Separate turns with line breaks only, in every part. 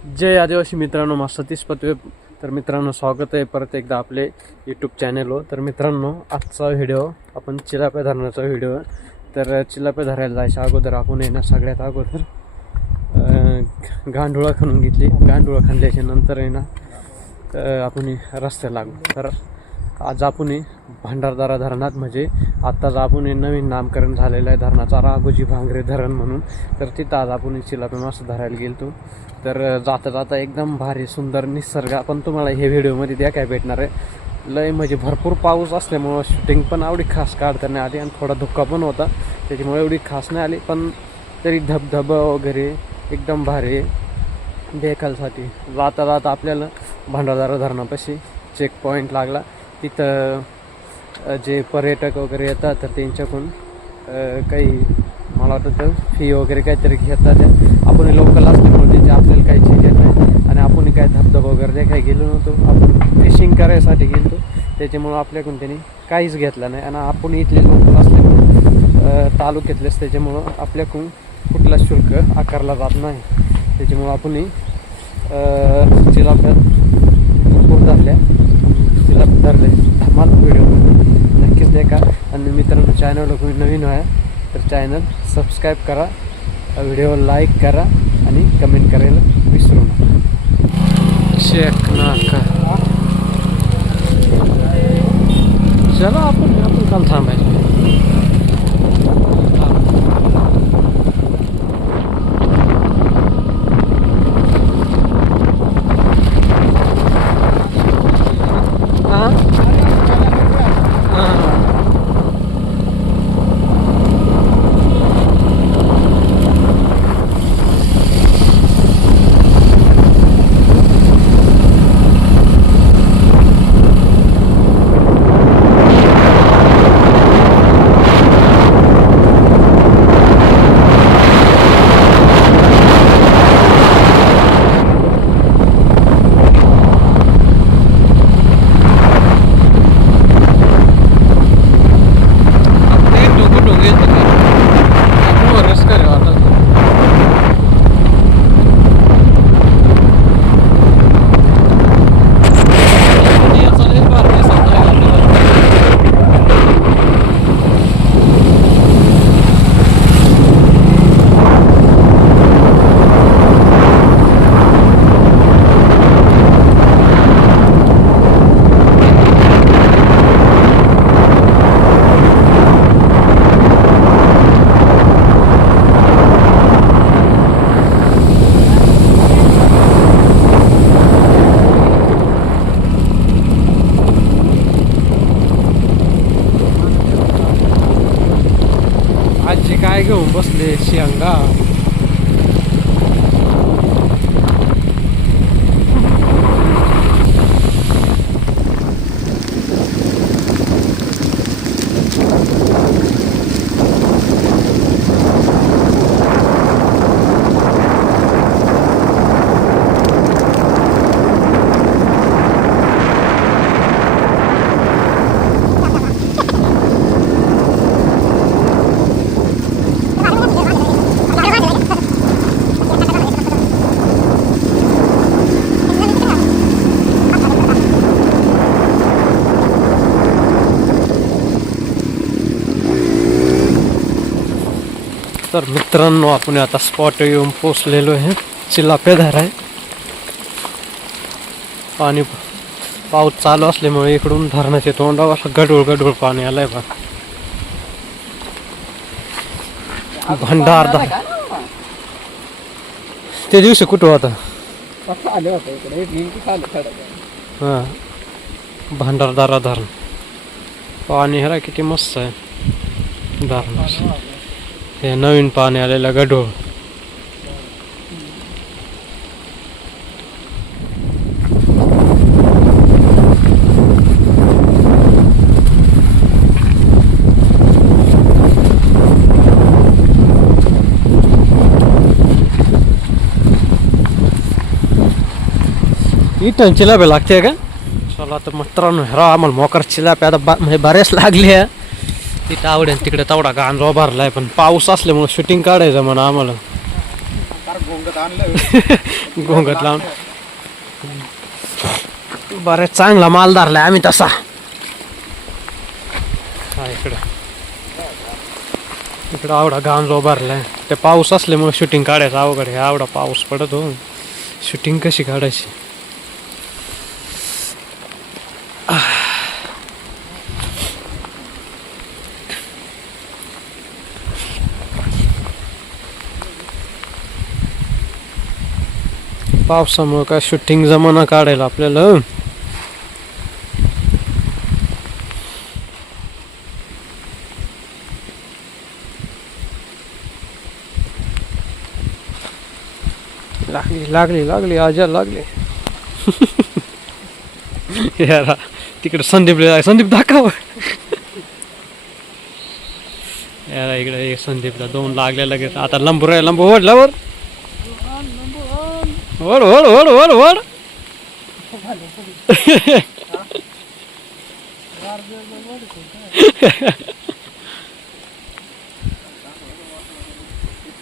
जय आदिवासी मित्रांनो मा सतीश पतवे. तर मित्रांनो स्वागत आहे परत एकदा आपले यूट्यूब चॅनेलवर तर मित्रांनो आजचा व्हिडिओ आपण चिलाप्या धरणाचा व्हिडिओ तर चिलाप्या धरायला जायच्या अगोदर आपण येणार ना सगळ्यात अगोदर गांडुळा खणून घेतली. गांडुळा खणल्याच्या नंतर आहे ना आपण रस्त्याला लागलो. तर आज भंडारदारा धरणात म्हणजे आत्ताच जापुने नवीन नामकरण झालेलं आहे धरणाचा राघोजी भांगरे धरण म्हणून. तर तिथं आज आपण चिलापी मासे धरायला गेलतो. तर जाता जाता एकदम भारी सुंदर निसर्ग. आपण तुम्हाला हे व्हिडिओमध्ये द्या काय भेटणार आहे. लय म्हणजे भरपूर पाऊस असल्यामुळं शूटिंग पण एवढी खास काढता नाही आली आणि थोडा धुक्का पण होता. त्याच्यामुळे एवढी खास नाही आली पण तरी धबधबा वगैरे एकदम भारी आहे. जाता जाता आपल्याला भंडारदारा धरणापाशी चेक पॉईंट लागला. तिथं जे पर्यटक वगैरे येतात तर त्यांच्याकडून काही मला वाटतं तर फी वगैरे काहीतरी घेतात. आपण लोकल असल्यामुळे त्याचे आपल्याला काही चेक येत नाही. आणि आपण काय धबधबा वगैरे जे काही गेलो नव्हतो आपण फिशिंग करायसाठी गेलो त्याच्यामुळं आपल्याकडून त्यांनी काहीच घेतलं नाही. आणि आपण इथले लोकल असल्यामुळं तालुक्यातलेच त्याच्यामुळं आपल्याकडून कुठला शुल्क आकारला जात नाही. त्याच्यामुळं आपणही जिल्हा भरपूर धरल्या. तिला धरले धमाल व्हिडिओ नक्कीच देखा. आणि मित्रांनो चॅनलला कोणी नवीन आहे तर चॅनल सबस्क्राईब करा. व्हिडिओ लाईक करा आणि कमेंट करायला विसरू नका. चेक नाका चला आपण आपण काल थांबायचं हां हां आपले डोकं डोके येतं का? आपण वरच करू आता आणि याचा लय बारकाई समजायला लागला. आजी काय घेऊन बसले शेंगा तर मित्रांनो आपण आता स्पॉट येऊन पोचलेलो आहे. चिलापेधार आहे. पाणी पाऊस चालू असल्यामुळे इकडून धरणाचे तोंडावर असं गडूळ गडूळ पाणी आलंय बा भंडार ते दिवशी कुठं होता? हां. भंडारदारा धरण. पाणी हरा किती मस्त आहे. धरण. हे नवीन पाणी आलेला गडूळ इथं चिलाप्या लागते का? चला तर मित्रांनो हेरा आम्हाला मोकर चिलाप्या आता बा म्हणजे बऱ्याच लागल्या तिथं आवडेल तिकडे तेवढा गांजवा भरलाय पण पाऊस असल्यामुळे शूटिंग काढायचं म्हणा आम्हाला.
फार घोंगत
लावून. बरं चांगला माल धरलाय आम्ही तसा. हा इकडं. इकडं आवडा गांजवा भरलाय. ते पाऊस असल्यामुळे शूटिंग काढायचं अवघड आहे. आवडा पाऊस पडत. हो शूटिंग कशी काढायची? पावसामुळे काय शूटिंग जमाना काढायला आपल्याला लागली लागली लागली आजा लागली. यारा तिकडे संदीपला जाय संदीप दाखव. यारा इकडे एक संदीपला दोन लागले लगेच. आता लंबू राय लंबू ओढल्यावर ओढ ओढ ओढ ओढ ओढ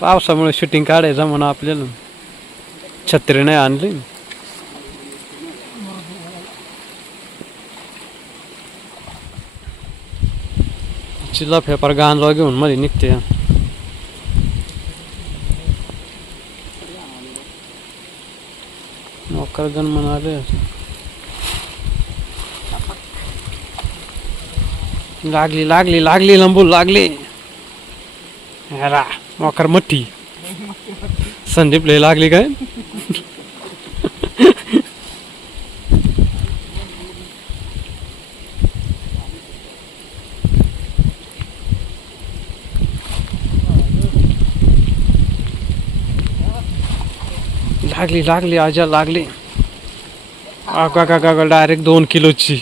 पावसामुळे शूटिंग काढायचं म्हणा आपल्याला. छत्री नाही आणली. चिल्ला फेपर गांजवा घेऊन मध्ये निघते. मोकर गण म्हणाले लागली लागली लागली, लंबू, लागली। मोकर मठी संदीप लय लागली काय? लागली लागली, आजा लागली। का का का डायरेक्ट दोन किलोची.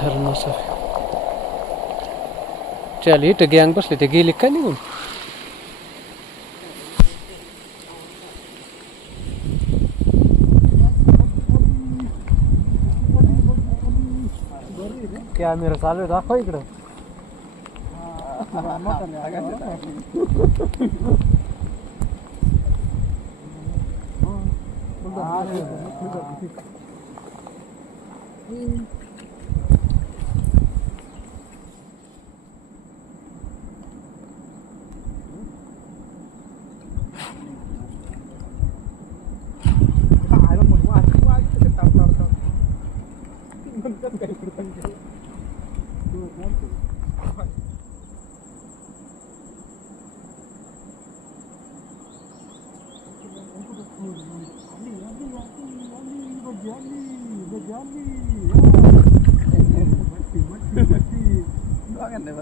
धरणं सर. चल इथं गँग बसले ते गेले का निघून? कॅमेरा चालू आहे दाखवा इकडं.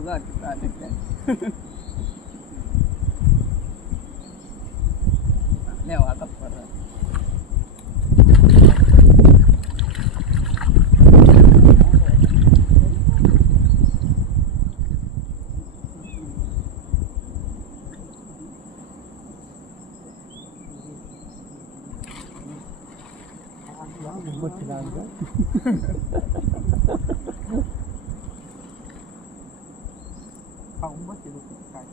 दोघांना बघा किती आले काय. नाही वाटत परत. खाऊन बसले लोकं काय.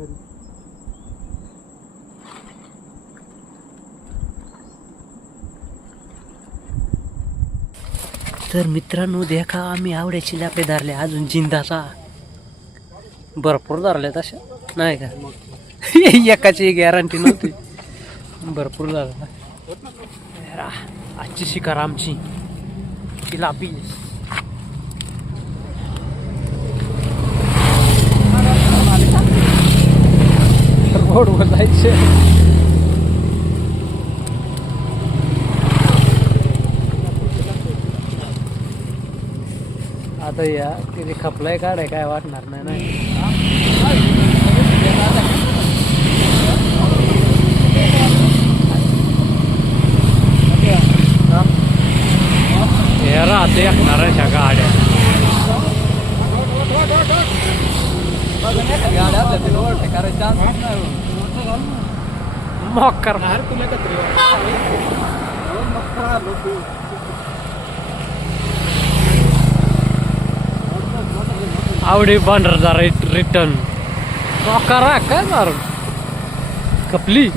तरी.
तर मित्रांनो देखा आम्ही आवड्याची लापे धरले अजून जिंदाचा. भरपूर धरले तशा नाही का? एकाची गॅरंटी नव्हती. भरपूर झालं आजची शिकार आमची. तिलापी रोडवर जायचे आता या तिथे खपलाय काढाय काय वाटणार नाही नाही. राहते ऐकणार अशा गाड्या.
गाड्या
मोकर.
बाहेर तुला
आवडी बांढर रिटर्न मोकर काय मारून? कपली?